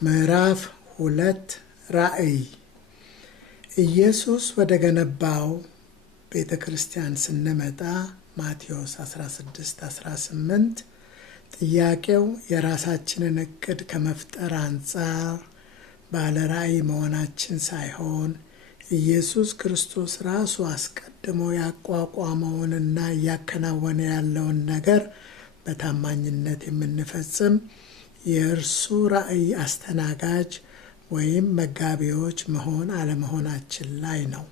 ምዕራፍ 2 ራእይ ኢየሱስ ወደ ገነባው ቤተ ክርስቲያን ስንመጣ ማቴዎስ 16:18 ጥያቄው የራሳችንን እቅድ ከመፍጠር አንጻር ባለ ራእይ መሆናችን ሳይሆን ኢየሱስ ክርስቶስ ራሱ አስቀድሞ ያቋቋመውንና እያከናወነ ያለውን ነገር በታማኝነት የምንፈጽም የእርሱ ራእይ አስተናጋጅ ወይም መጋቢዎች መሆን አለመሆናችን ላይ ነው።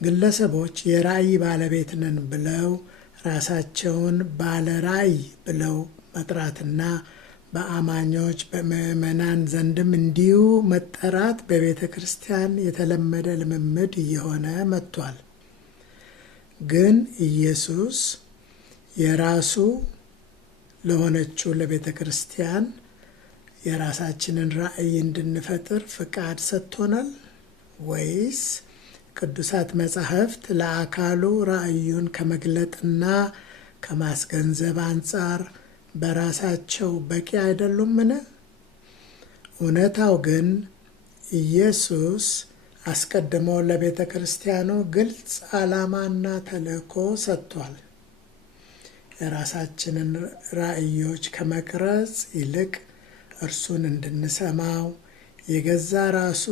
ግለሰቦች የራእይ ባለቤት ነን ብለው ራሳቸውን ባለ ራእይ ብለው መጥራትና በአማኞች በምዕመናን ዘንድም እንዲሁ መጠራት በቤተ ክርስቲያን የተለመደ ልምምድ እየሆነ መጥቷል። ግን ኢየሱስ የራሱ ለሆነችው ለቤተ ክርስቲያን የራሳችንን ራእይ እንድንፈጥር ፍቃድ ሰጥቶናል ወይስ ቅዱሳት መጻሕፍት ለአካሉ ራእዩን ከመግለጥና ከማስገንዘብ አንጻር በራሳቸው በቂ አይደሉምን? እውነታው ግን ኢየሱስ አስቀድሞ ለቤተ ክርስቲያኑ ግልጽ ዓላማና ተልእኮ ሰጥቷል። የራሳችንን ራእዮች ከመቅረጽ ይልቅ እርሱን እንድንሰማው የገዛ ራሱ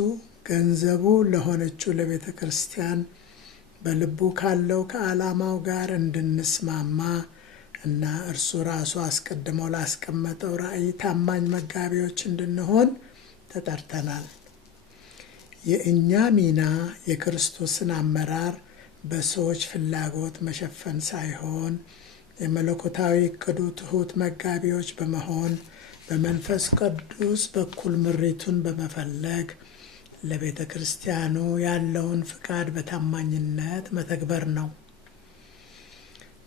ገንዘቡ ለሆነችው ለቤተ ክርስቲያን በልቡ ካለው ከዓላማው ጋር እንድንስማማ እና እርሱ ራሱ አስቀድሞ ላስቀመጠው ራእይ ታማኝ መጋቢዎች እንድንሆን ተጠርተናል። የእኛ ሚና የክርስቶስን አመራር በሰዎች ፍላጎት መሸፈን ሳይሆን የመለኮታዊ ዕቅዱ ትሑት መጋቢዎች በመሆን በመንፈስ ቅዱስ በኩል ምሪቱን በመፈለግ ለቤተ ክርስቲያኑ ያለውን ፍቃድ በታማኝነት መተግበር ነው።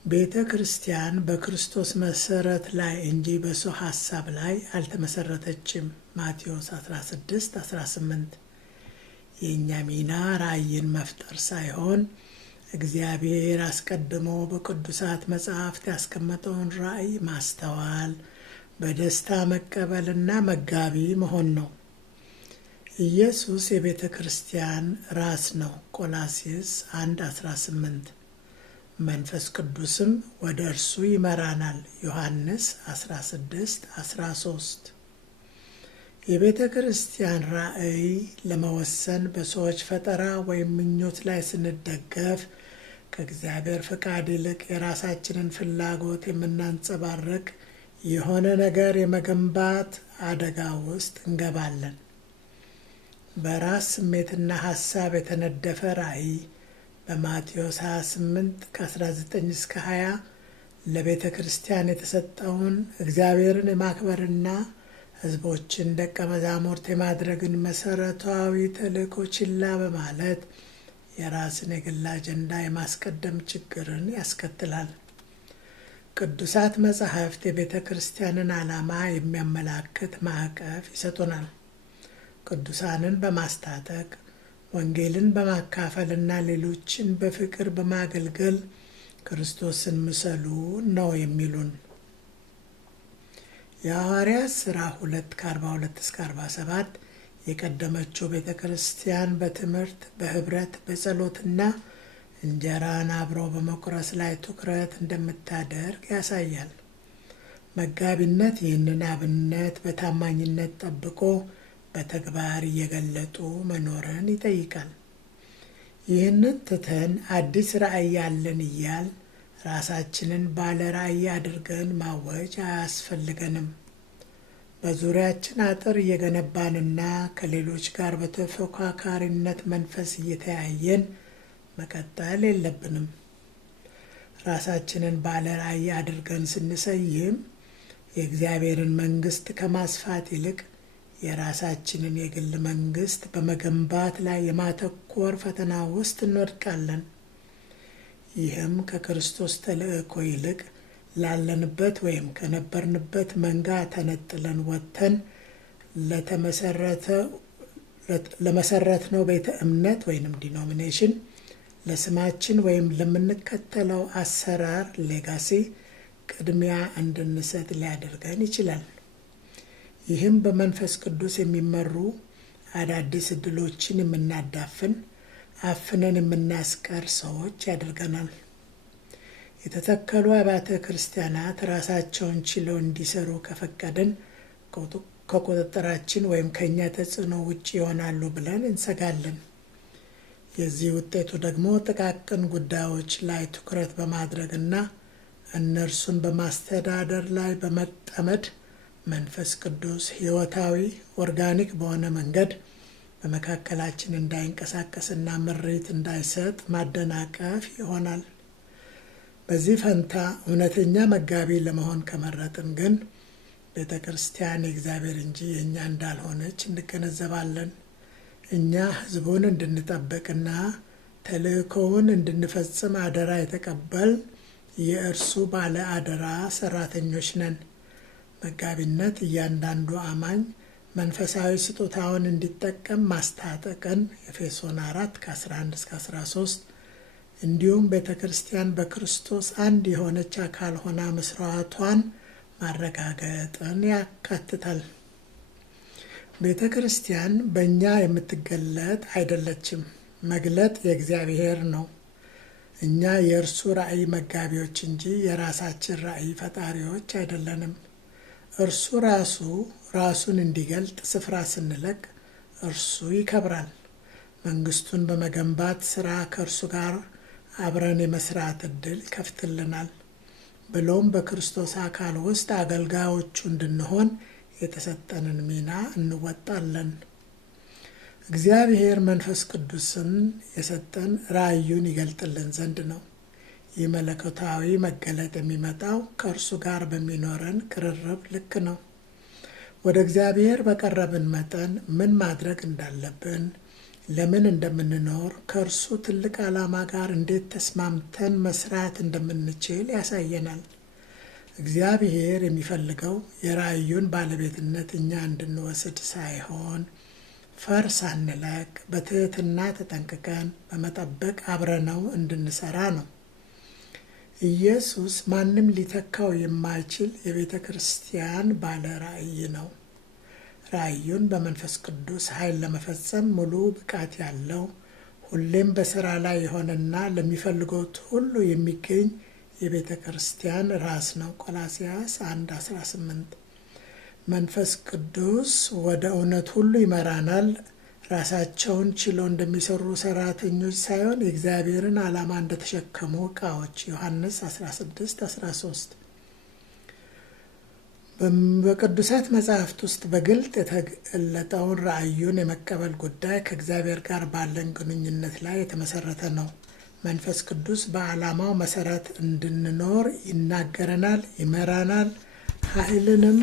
ቤተ ክርስቲያን በክርስቶስ መሰረት ላይ እንጂ በሰው ሐሳብ ላይ አልተመሰረተችም። ማቴዎስ 16:18 የእኛ ሚና ራእይን መፍጠር ሳይሆን እግዚአብሔር አስቀድሞ በቅዱሳት መጻሕፍት ያስቀመጠውን ራእይ ማስተዋል፣ በደስታ መቀበልና መጋቢ መሆን ነው። ኢየሱስ የቤተ ክርስቲያን ራስ ነው። ቆላስይስ 1:18 መንፈስ ቅዱስም ወደ እርሱ ይመራናል። ዮሐንስ 16:13 የቤተ ክርስቲያን ራእይ ለመወሰን በሰዎች ፈጠራ ወይም ምኞት ላይ ስንደገፍ ከእግዚአብሔር ፈቃድ ይልቅ የራሳችንን ፍላጎት የምናንጸባርቅ የሆነ ነገር የመገንባት አደጋ ውስጥ እንገባለን። በራስ ስሜትና ሐሳብ የተነደፈ ራእይ በማቴዎስ 28:19-20 ለቤተ ክርስቲያን የተሰጠውን እግዚአብሔርን የማክበርና ሕዝቦችን ደቀ መዛሙርት የማድረግን መሠረታዊ ተልእኮ ችላ በማለት የራስን የግል አጀንዳ የማስቀደም ችግርን ያስከትላል። ቅዱሳት መጻሕፍት የቤተ ክርስቲያንን ዓላማ የሚያመላክት ማዕቀፍ ይሰጡናል። ቅዱሳንን በማስታጠቅ ወንጌልን በማካፈልና ሌሎችን በፍቅር በማገልገል ክርስቶስን ምሰሉ ነው የሚሉን። የሐዋርያት ሥራ 2:42-47 የቀደመችው ቤተ ክርስቲያን በትምህርት፣ በኅብረት፣ በጸሎትና እንጀራን አብሮ በመቁረስ ላይ ትኩረት እንደምታደርግ ያሳያል። መጋቢነት ይህንን አብነት በታማኝነት ጠብቆ በተግባር እየገለጡ መኖርን ይጠይቃል። ይህንን ትተን አዲስ ራእይ ያለን እያል ራሳችንን ባለ ራእይ አድርገን ማወጅ አያስፈልገንም። በዙሪያችን አጥር እየገነባንና ከሌሎች ጋር በተፎካካሪነት መንፈስ እየተያየን መቀጠል የለብንም። ራሳችንን ባለ ራእይ አድርገን ስንሰይም የእግዚአብሔርን መንግሥት ከማስፋት ይልቅ የራሳችንን የግል መንግሥት በመገንባት ላይ የማተኮር ፈተና ውስጥ እንወድቃለን። ይህም ከክርስቶስ ተልእኮ ይልቅ ላለንበት ወይም ከነበርንበት መንጋ ተነጥለን ወጥተን ለመሰረትነው ቤተ እምነት ወይም ዲኖሚኔሽን ለስማችን ወይም ለምንከተለው አሰራር ሌጋሲ ቅድሚያ እንድንሰጥ ሊያደርገን ይችላል። ይህም በመንፈስ ቅዱስ የሚመሩ አዳዲስ እድሎችን የምናዳፍን አፍነን የምናስቀር ሰዎች ያደርገናል። የተተከሉ አብያተ ክርስቲያናት ራሳቸውን ችለው እንዲሰሩ ከፈቀድን ከቁጥጥራችን ወይም ከኛ ተጽዕኖ ውጭ ይሆናሉ ብለን እንሰጋለን። የዚህ ውጤቱ ደግሞ ጥቃቅን ጉዳዮች ላይ ትኩረት በማድረግና እነርሱን በማስተዳደር ላይ በመጠመድ መንፈስ ቅዱስ ሕይወታዊ ኦርጋኒክ በሆነ መንገድ በመካከላችን እንዳይንቀሳቀስና ምሪት እንዳይሰጥ ማደናቀፍ ይሆናል። በዚህ ፈንታ እውነተኛ መጋቢ ለመሆን ከመረጥን ግን ቤተ ክርስቲያን የእግዚአብሔር እንጂ የእኛ እንዳልሆነች እንገነዘባለን። እኛ ሕዝቡን እንድንጠብቅና ተልእኮውን እንድንፈጽም አደራ የተቀበል የእርሱ ባለ አደራ ሰራተኞች ነን። መጋቢነት እያንዳንዱ አማኝ መንፈሳዊ ስጦታውን እንዲጠቀም ማስታጠቅን ኤፌሶን 4:11-13 እንዲሁም ቤተ ክርስቲያን በክርስቶስ አንድ የሆነች አካል ሆና መስራቷን ማረጋገጥን ያካትታል። ቤተ ክርስቲያን በእኛ የምትገለጥ አይደለችም። መግለጥ የእግዚአብሔር ነው። እኛ የእርሱ ራእይ መጋቢዎች እንጂ የራሳችን ራእይ ፈጣሪዎች አይደለንም። እርሱ ራሱን እንዲገልጥ ስፍራ ስንለቅ እርሱ ይከብራል። መንግስቱን በመገንባት ስራ ከእርሱ ጋር አብረን የመስራት እድል ይከፍትልናል። ብሎም በክርስቶስ አካል ውስጥ አገልጋዮቹ እንድንሆን የተሰጠንን ሚና እንወጣለን። እግዚአብሔር መንፈስ ቅዱስን የሰጠን ራእዩን ይገልጥልን ዘንድ ነው። ይህ መለኮታዊ መገለጥ የሚመጣው ከእርሱ ጋር በሚኖረን ቅርርብ ልክ ነው። ወደ እግዚአብሔር በቀረብን መጠን ምን ማድረግ እንዳለብን፣ ለምን እንደምንኖር፣ ከእርሱ ትልቅ ዓላማ ጋር እንዴት ተስማምተን መስራት እንደምንችል ያሳየናል። እግዚአብሔር የሚፈልገው የራእዩን ባለቤትነት እኛ እንድንወስድ ሳይሆን ፈር ሳንለቅ በትህትና ተጠንቅቀን በመጠበቅ አብረነው እንድንሰራ ነው። ኢየሱስ ማንም ሊተካው የማይችል የቤተ ክርስቲያን ባለ ራእይ ነው። ራእዩን በመንፈስ ቅዱስ ኃይል ለመፈጸም ሙሉ ብቃት ያለው ሁሌም በሥራ ላይ የሆነና ለሚፈልጉት ሁሉ የሚገኝ የቤተ ክርስቲያን ራስ ነው። ቆላስይስ 1:18 መንፈስ ቅዱስ ወደ እውነት ሁሉ ይመራናል። ራሳቸውን ችለው እንደሚሰሩ ሰራተኞች ሳይሆን የእግዚአብሔርን ዓላማ እንደተሸከሙ ዕቃዎች ዮሐንስ 16:13 በቅዱሳት መጻሕፍት ውስጥ በግልጥ የተገለጠውን ራእዩን የመቀበል ጉዳይ ከእግዚአብሔር ጋር ባለን ግንኙነት ላይ የተመሰረተ ነው። መንፈስ ቅዱስ በዓላማው መሰረት እንድንኖር ይናገረናል፣ ይመራናል፣ ኃይልንም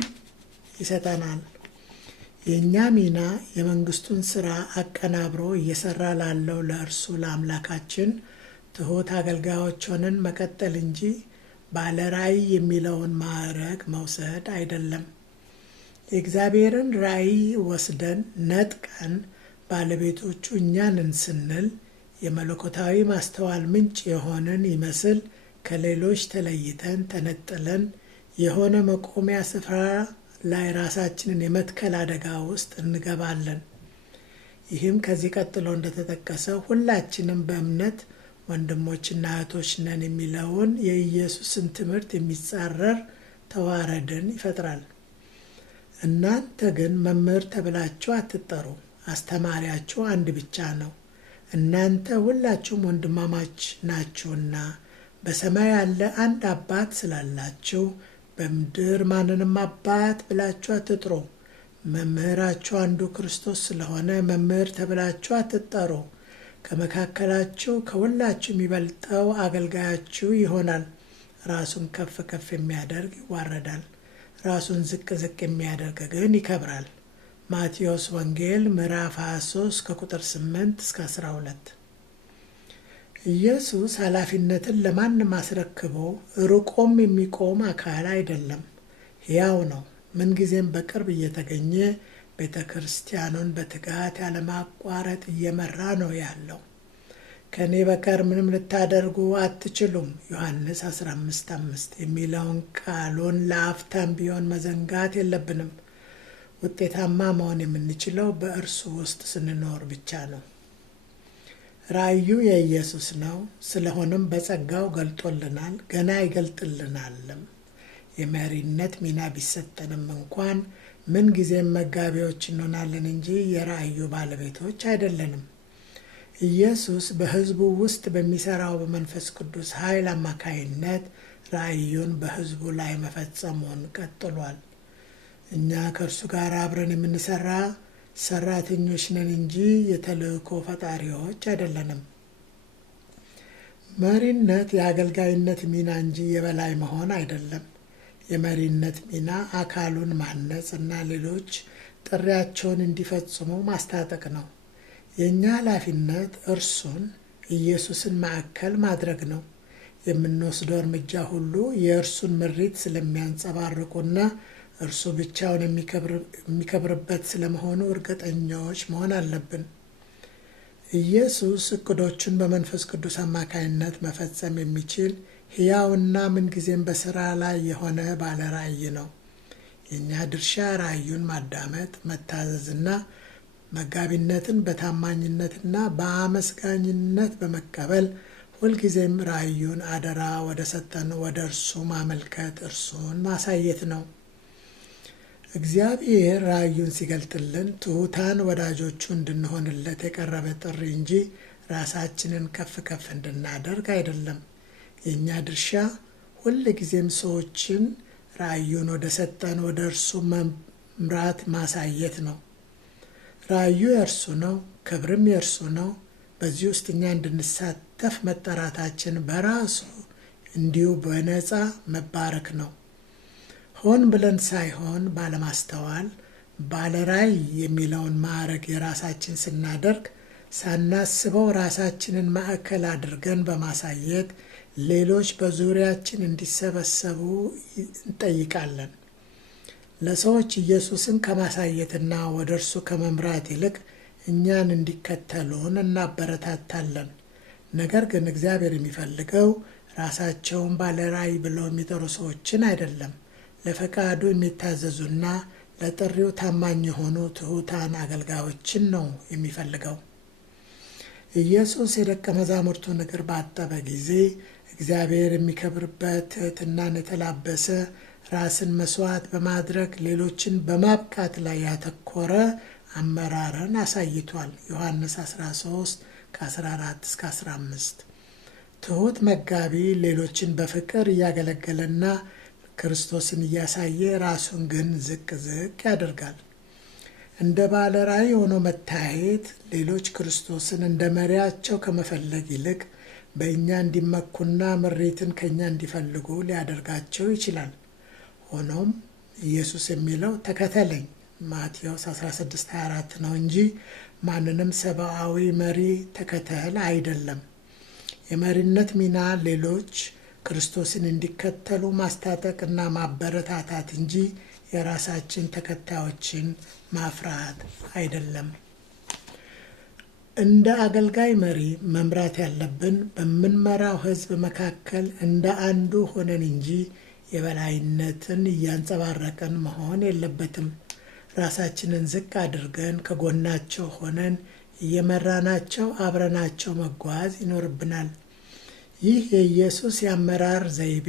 ይሰጠናል። የእኛ ሚና የመንግስቱን ሥራ አቀናብሮ እየሰራ ላለው ለእርሱ ለአምላካችን ትሑት አገልጋዮች ሆነን መቀጠል እንጂ ባለ ራእይ የሚለውን ማዕረግ መውሰድ አይደለም። የእግዚአብሔርን ራእይ ወስደን ነጥቀን ባለቤቶቹ እኛንን ስንል የመለኮታዊ ማስተዋል ምንጭ የሆንን ይመስል ከሌሎች ተለይተን ተነጥለን የሆነ መቆሚያ ስፍራ ላይ ራሳችንን የመትከል አደጋ ውስጥ እንገባለን። ይህም ከዚህ ቀጥሎ እንደተጠቀሰው ሁላችንም በእምነት ወንድሞችና እህቶች ነን የሚለውን የኢየሱስን ትምህርት የሚጻረር ተዋረድን ይፈጥራል። እናንተ ግን መምህር ተብላችሁ አትጠሩ፣ አስተማሪያችሁ አንድ ብቻ ነው። እናንተ ሁላችሁም ወንድማማች ናችሁና በሰማይ ያለ አንድ አባት ስላላችሁ በምድር ማንንም አባት ብላችሁ አትጥሩ። መምህራችሁ አንዱ ክርስቶስ ስለሆነ መምህር ተብላችሁ አትጠሩ። ከመካከላችሁ ከሁላችሁ የሚበልጠው አገልጋያችሁ ይሆናል። ራሱን ከፍ ከፍ የሚያደርግ ይዋረዳል፣ ራሱን ዝቅ ዝቅ የሚያደርግ ግን ይከብራል። ማቴዎስ ወንጌል ምዕራፍ 23 ከቁጥር 8-12። ኢየሱስ ኃላፊነትን ለማንም አስረክቦ ርቆም የሚቆም አካል አይደለም። ሕያው ነው። ምንጊዜም በቅርብ እየተገኘ ቤተ ክርስቲያኑን በትጋት ያለማቋረጥ እየመራ ነው ያለው። ከእኔ በቀር ምንም ልታደርጉ አትችሉም ዮሐንስ 15:5 የሚለውን ቃሉን ለአፍታም ቢሆን መዘንጋት የለብንም። ውጤታማ መሆን የምንችለው በእርሱ ውስጥ ስንኖር ብቻ ነው። ራእዩ የኢየሱስ ነው። ስለሆነም በጸጋው ገልጦልናል፣ ገና ይገልጥልናልም። የመሪነት ሚና ቢሰጠንም እንኳን ምንጊዜም መጋቢዎች እንሆናለን እንጂ የራእዩ ባለቤቶች አይደለንም። ኢየሱስ በሕዝቡ ውስጥ በሚሠራው በመንፈስ ቅዱስ ኃይል አማካይነት ራእዩን በሕዝቡ ላይ መፈጸሙን ቀጥሏል። እኛ ከእርሱ ጋር አብረን የምንሠራ ሠራተኞች ነን እንጂ የተልእኮ ፈጣሪዎች አይደለንም። መሪነት የአገልጋይነት ሚና እንጂ የበላይ መሆን አይደለም። የመሪነት ሚና አካሉን ማነጽ እና ሌሎች ጥሪያቸውን እንዲፈጽሙ ማስታጠቅ ነው። የእኛ ኃላፊነት እርሱን ኢየሱስን ማዕከል ማድረግ ነው። የምንወስደው እርምጃ ሁሉ የእርሱን ምሪት ስለሚያንጸባርቁና እርሱ ብቻውን የሚከብርበት ስለመሆኑ እርግጠኛዎች መሆን አለብን። ኢየሱስ እቅዶቹን በመንፈስ ቅዱስ አማካይነት መፈጸም የሚችል ሕያውና ምንጊዜም በሥራ ላይ የሆነ ባለ ራእይ ነው። የእኛ ድርሻ ራእዩን ማዳመጥ፣ መታዘዝና መጋቢነትን በታማኝነትና በአመስጋኝነት በመቀበል ሁልጊዜም ራእዩን አደራ ወደ ሰጠን ወደ እርሱ ማመልከት፣ እርሱን ማሳየት ነው። እግዚአብሔር ራእዩን ሲገልጥልን ትሑታን ወዳጆቹ እንድንሆንለት የቀረበ ጥሪ እንጂ ራሳችንን ከፍ ከፍ እንድናደርግ አይደለም። የእኛ ድርሻ ሁልጊዜም ሰዎችን ራእዩን ወደ ሰጠን ወደ እርሱ መምራት ማሳየት ነው። ራእዩ የእርሱ ነው፣ ክብርም የእርሱ ነው። በዚህ ውስጥ እኛ እንድንሳተፍ መጠራታችን በራሱ እንዲሁ በነፃ መባረክ ነው። ሆን ብለን ሳይሆን ባለማስተዋል ባለ ራእይ የሚለውን ማዕረግ የራሳችን ስናደርግ ሳናስበው ራሳችንን ማዕከል አድርገን በማሳየት ሌሎች በዙሪያችን እንዲሰበሰቡ እንጠይቃለን። ለሰዎች ኢየሱስን ከማሳየትና ወደ እርሱ ከመምራት ይልቅ እኛን እንዲከተሉን እናበረታታለን። ነገር ግን እግዚአብሔር የሚፈልገው ራሳቸውን ባለ ራእይ ብለው የሚጠሩ ሰዎችን አይደለም። ለፈቃዱ የሚታዘዙና ለጥሪው ታማኝ የሆኑ ትሑታን አገልጋዮችን ነው የሚፈልገው። ኢየሱስ የደቀ መዛሙርቱን እግር ባጠበ ጊዜ እግዚአብሔር የሚከብርበት ትሕትናን የተላበሰ ራስን መስዋዕት በማድረግ ሌሎችን በማብቃት ላይ ያተኮረ አመራርን አሳይቷል። ዮሐንስ 13 ከ14 እስከ 15። ትሑት መጋቢ ሌሎችን በፍቅር እያገለገለና ክርስቶስን እያሳየ ራሱን ግን ዝቅ ዝቅ ያደርጋል። እንደ ባለ ራእይ ሆኖ መታየት ሌሎች ክርስቶስን እንደ መሪያቸው ከመፈለግ ይልቅ በእኛ እንዲመኩና ምሪትን ከእኛ እንዲፈልጉ ሊያደርጋቸው ይችላል። ሆኖም ኢየሱስ የሚለው ተከተለኝ ማቴዎስ 16:24 ነው እንጂ ማንንም ሰብአዊ መሪ ተከተል አይደለም። የመሪነት ሚና ሌሎች ክርስቶስን እንዲከተሉ ማስታጠቅና ማበረታታት እንጂ የራሳችን ተከታዮችን ማፍራት አይደለም። እንደ አገልጋይ መሪ መምራት ያለብን በምንመራው ሕዝብ መካከል እንደ አንዱ ሆነን እንጂ የበላይነትን እያንጸባረቀን መሆን የለበትም። ራሳችንን ዝቅ አድርገን ከጎናቸው ሆነን እየመራናቸው አብረናቸው መጓዝ ይኖርብናል። ይህ የኢየሱስ የአመራር ዘይቤ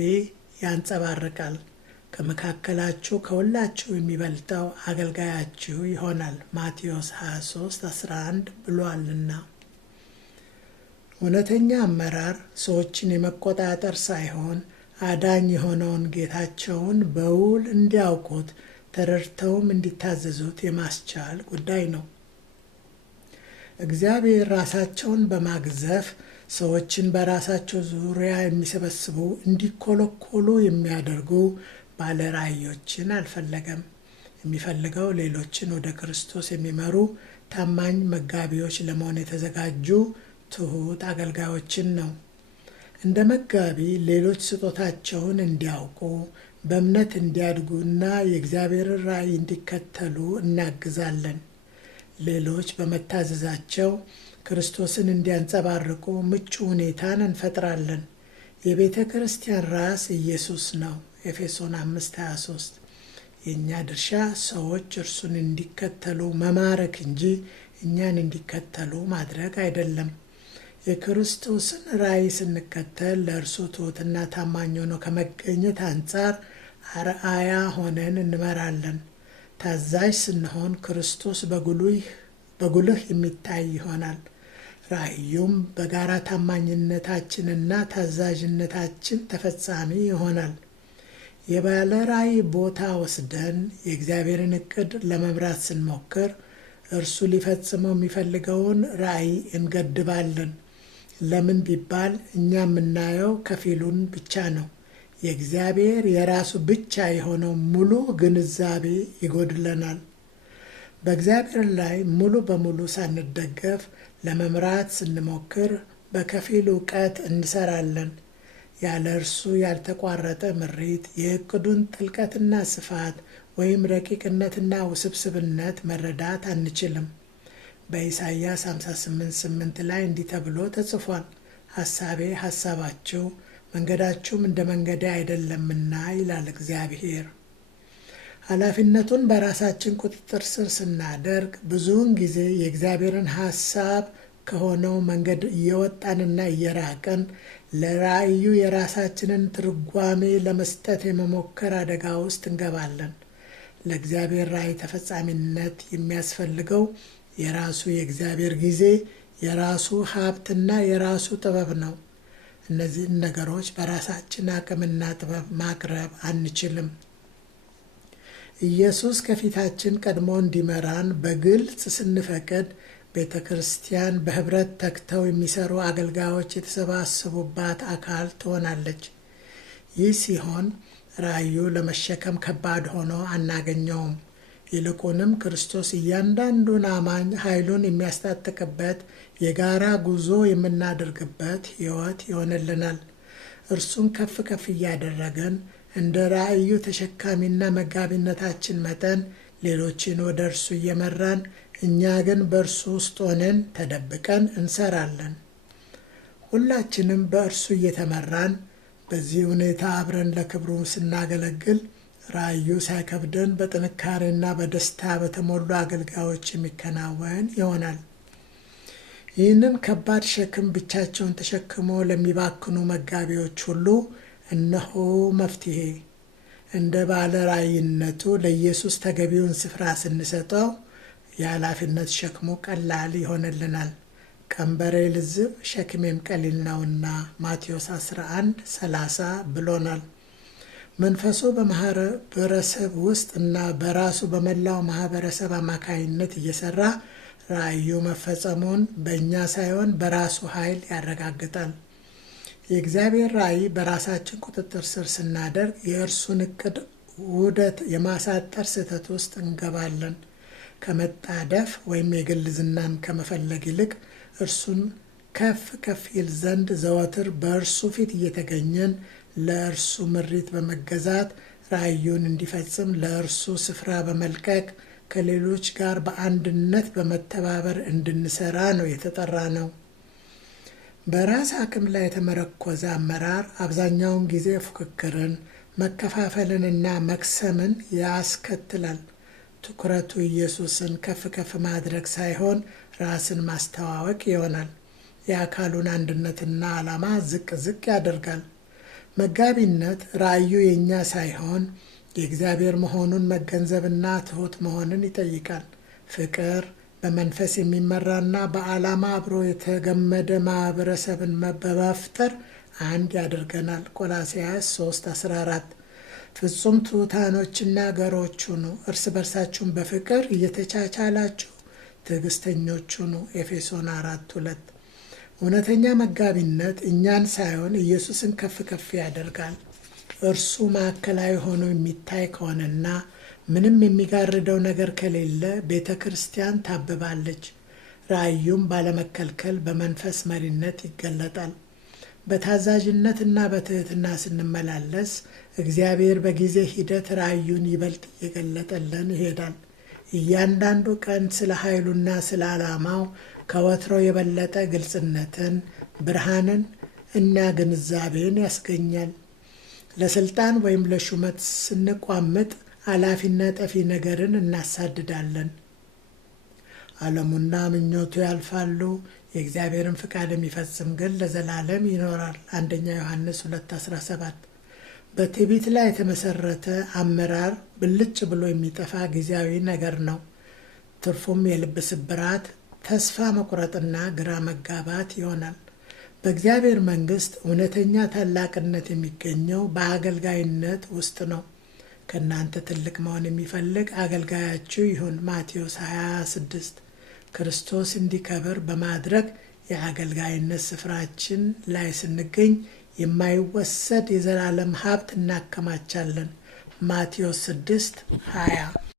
ያንጸባርቃል። ከመካከላችሁ ከሁላችሁ የሚበልጠው አገልጋያችሁ ይሆናል ማቴዎስ 23:11 ብሏልና። እውነተኛ አመራር ሰዎችን የመቆጣጠር ሳይሆን አዳኝ የሆነውን ጌታቸውን በውል እንዲያውቁት ተረድተውም እንዲታዘዙት የማስቻል ጉዳይ ነው። እግዚአብሔር ራሳቸውን በማግዘፍ ሰዎችን በራሳቸው ዙሪያ የሚሰበስቡ እንዲኮለኮሉ የሚያደርጉ ባለ ራእዮችን አልፈለገም። የሚፈልገው ሌሎችን ወደ ክርስቶስ የሚመሩ ታማኝ መጋቢዎች ለመሆን የተዘጋጁ ትሑት አገልጋዮችን ነው። እንደ መጋቢ ሌሎች ስጦታቸውን እንዲያውቁ በእምነት እንዲያድጉና የእግዚአብሔርን ራእይ እንዲከተሉ እናግዛለን። ሌሎች በመታዘዛቸው ክርስቶስን እንዲያንጸባርቁ ምቹ ሁኔታን እንፈጥራለን። የቤተ ክርስቲያን ራስ ኢየሱስ ነው ኤፌሶን 5:23። የእኛ ድርሻ ሰዎች እርሱን እንዲከተሉ መማረክ እንጂ እኛን እንዲከተሉ ማድረግ አይደለም። የክርስቶስን ራእይ ስንከተል ለእርሱ ትሑትና ታማኝ ሆኖ ከመገኘት አንጻር አርአያ ሆነን እንመራለን። ታዛዥ ስንሆን ክርስቶስ በጉልህ የሚታይ ይሆናል። ራእዩም በጋራ ታማኝነታችንና ታዛዥነታችን ተፈጻሚ ይሆናል። የባለ ራእይ ቦታ ወስደን የእግዚአብሔርን ዕቅድ ለመምራት ስንሞክር እርሱ ሊፈጽመው የሚፈልገውን ራእይ እንገድባለን። ለምን ቢባል እኛ የምናየው ከፊሉን ብቻ ነው። የእግዚአብሔር የራሱ ብቻ የሆነው ሙሉ ግንዛቤ ይጎድለናል። በእግዚአብሔር ላይ ሙሉ በሙሉ ሳንደገፍ ለመምራት ስንሞክር በከፊል እውቀት እንሰራለን። ያለ እርሱ ያልተቋረጠ ምሪት የዕቅዱን ጥልቀትና ስፋት ወይም ረቂቅነትና ውስብስብነት መረዳት አንችልም። በኢሳይያስ 58:8 ላይ እንዲህ ተብሎ ተጽፏል። ሐሳቤ ሐሳባችሁ መንገዳችሁም እንደ መንገዴ አይደለምና ይላል እግዚአብሔር። ኃላፊነቱን በራሳችን ቁጥጥር ስር ስናደርግ ብዙውን ጊዜ የእግዚአብሔርን ሐሳብ ከሆነው መንገድ እየወጣንና እየራቅን ለራእዩ የራሳችንን ትርጓሜ ለመስጠት የመሞከር አደጋ ውስጥ እንገባለን። ለእግዚአብሔር ራእይ ተፈጻሚነት የሚያስፈልገው የራሱ የእግዚአብሔር ጊዜ፣ የራሱ ሀብትና የራሱ ጥበብ ነው። እነዚህን ነገሮች በራሳችን አቅምና ጥበብ ማቅረብ አንችልም። ኢየሱስ ከፊታችን ቀድሞ እንዲመራን በግልጽ ስንፈቅድ ቤተ ክርስቲያን በህብረት ተግተው የሚሰሩ አገልጋዮች የተሰባሰቡባት አካል ትሆናለች። ይህ ሲሆን ራእዩ ለመሸከም ከባድ ሆኖ አናገኘውም። ይልቁንም ክርስቶስ እያንዳንዱን አማኝ ኃይሉን የሚያስታጥቅበት የጋራ ጉዞ የምናደርግበት ሕይወት ይሆንልናል። እርሱን ከፍ ከፍ እያደረገን እንደ ራእዩ ተሸካሚና መጋቢነታችን መጠን ሌሎችን ወደ እርሱ እየመራን እኛ ግን በእርሱ ውስጥ ሆነን ተደብቀን እንሰራለን። ሁላችንም በእርሱ እየተመራን በዚህ ሁኔታ አብረን ለክብሩ ስናገለግል ራእዩ ሳይከብደን በጥንካሬና በደስታ በተሞሉ አገልጋዮች የሚከናወን ይሆናል። ይህንን ከባድ ሸክም ብቻቸውን ተሸክሞ ለሚባክኑ መጋቢዎች ሁሉ እነሆ መፍትሄ። እንደ ባለ ራእይነቱ ለኢየሱስ ተገቢውን ስፍራ ስንሰጠው የኃላፊነት ሸክሙ ቀላል ይሆንልናል። ቀንበሬ ልዝብ ሸክሜም ቀሊል ነውና ማቴዎስ 11:30 ብሎናል። መንፈሱ በማህበረሰብ ውስጥ እና በራሱ በመላው ማህበረሰብ አማካይነት እየሰራ ራእዩ መፈጸሙን በእኛ ሳይሆን በራሱ ኃይል ያረጋግጣል። የእግዚአብሔር ራእይ በራሳችን ቁጥጥር ስር ስናደርግ የእርሱን ዕቅድ ውህደት የማሳጠር ስህተት ውስጥ እንገባለን። ከመጣደፍ ወይም የግል ዝናን ከመፈለግ ይልቅ እርሱን ከፍ ይል ዘንድ ዘወትር በእርሱ ፊት እየተገኘን ለእርሱ ምሪት በመገዛት ራእዩን እንዲፈጽም ለእርሱ ስፍራ በመልቀቅ ከሌሎች ጋር በአንድነት በመተባበር እንድንሰራ ነው የተጠራ ነው። በራስ አቅም ላይ የተመረኮዘ አመራር አብዛኛውን ጊዜ ፉክክርን፣ መከፋፈልንና መክሰምን ያስከትላል። ትኩረቱ ኢየሱስን ከፍ ማድረግ ሳይሆን ራስን ማስተዋወቅ ይሆናል። የአካሉን አንድነትና ዓላማ ዝቅ ያደርጋል። መጋቢነት ራእዩ የእኛ ሳይሆን የእግዚአብሔር መሆኑን መገንዘብና ትሑት መሆንን ይጠይቃል። ፍቅር በመንፈስ የሚመራና በዓላማ አብሮ የተገመደ ማህበረሰብን በመፍጠር አንድ ያደርገናል። ቆላስይስ 3:14 ፍጹም ትሑታኖችና ገሮች ሁኑ፣ እርስ በርሳችሁን በፍቅር እየተቻቻላችሁ ትዕግስተኞች ሁኑ። ኤፌሶን 4:2 እውነተኛ መጋቢነት እኛን ሳይሆን ኢየሱስን ከፍ ያደርጋል። እርሱ ማዕከላዊ ሆኖ የሚታይ ከሆነና ምንም የሚጋርደው ነገር ከሌለ ቤተ ክርስቲያን ታብባለች። ራእዩም ባለመከልከል በመንፈስ መሪነት ይገለጣል። በታዛዥነትና በትህትና ስንመላለስ እግዚአብሔር በጊዜ ሂደት ራእዩን ይበልጥ እየገለጠልን ይሄዳል። እያንዳንዱ ቀን ስለ ኃይሉና ስለ ዓላማው ከወትሮ የበለጠ ግልጽነትን፣ ብርሃንን እና ግንዛቤን ያስገኛል። ለስልጣን ወይም ለሹመት ስንቋምጥ አላፊና ጠፊ ነገርን እናሳድዳለን። ዓለሙና ምኞቱ ያልፋሉ፣ የእግዚአብሔርን ፍቃድ የሚፈጽም ግን ለዘላለም ይኖራል። 1 ዮሐንስ 2:17 በትዕቢት ላይ የተመሰረተ አመራር ብልጭ ብሎ የሚጠፋ ጊዜያዊ ነገር ነው። ትርፉም የልብ ስብራት፣ ተስፋ መቁረጥና ግራ መጋባት ይሆናል። በእግዚአብሔር መንግሥት እውነተኛ ታላቅነት የሚገኘው በአገልጋይነት ውስጥ ነው። ከእናንተ ትልቅ መሆን የሚፈልግ አገልጋያችሁ ይሁን። ማቴዎስ 26 ክርስቶስ እንዲከበር በማድረግ የአገልጋይነት ስፍራችን ላይ ስንገኝ የማይወሰድ የዘላለም ሀብት እናከማቻለን። ማቴዎስ 6:20